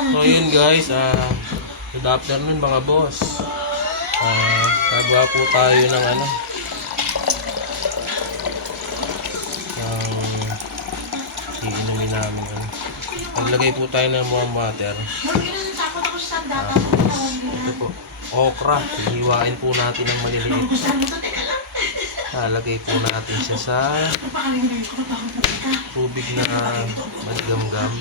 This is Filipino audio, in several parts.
So yun guys, ah good afternoon mga boss. Ah, nagawa po tayo ng ano. Ng iinumin namin ano. Naglagay po tayo ng warm water. Tapos, ito po, okra. Hiwain po natin ng maliliit. Lalagay po natin siya sa tubig na maligamgam.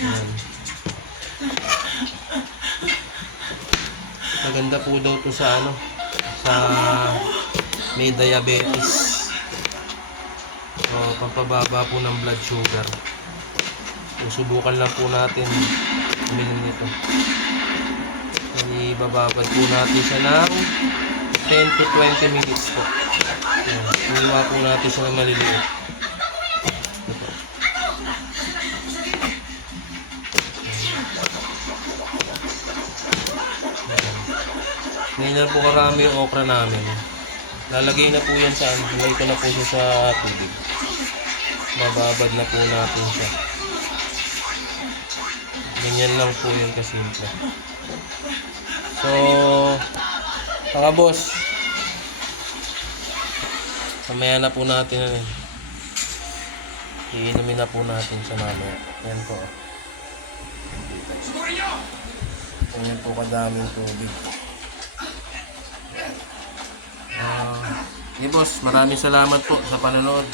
Yan. Maganda po daw to sa ano, sa may diabetes. So, pampababa po ng blood sugar. Susubukan lang po natin uminom nito. Ibababad po natin siya ng 10 to 20 minutes po. Iniwa po natin siya ng maliliit. Ngayon na po karami yung okra namin. Lalagay na po yan sa ano. Ko na po siya sa tubig. Mababad na po natin siya. Ganyan lang po yun kasimple. So, mga boss, mamaya na po natin ano, iinumin na po natin sa mamaya. Yan po. Ganyan po kadaming tubig. Ah, uh, boss, maraming salamat po sa panonood.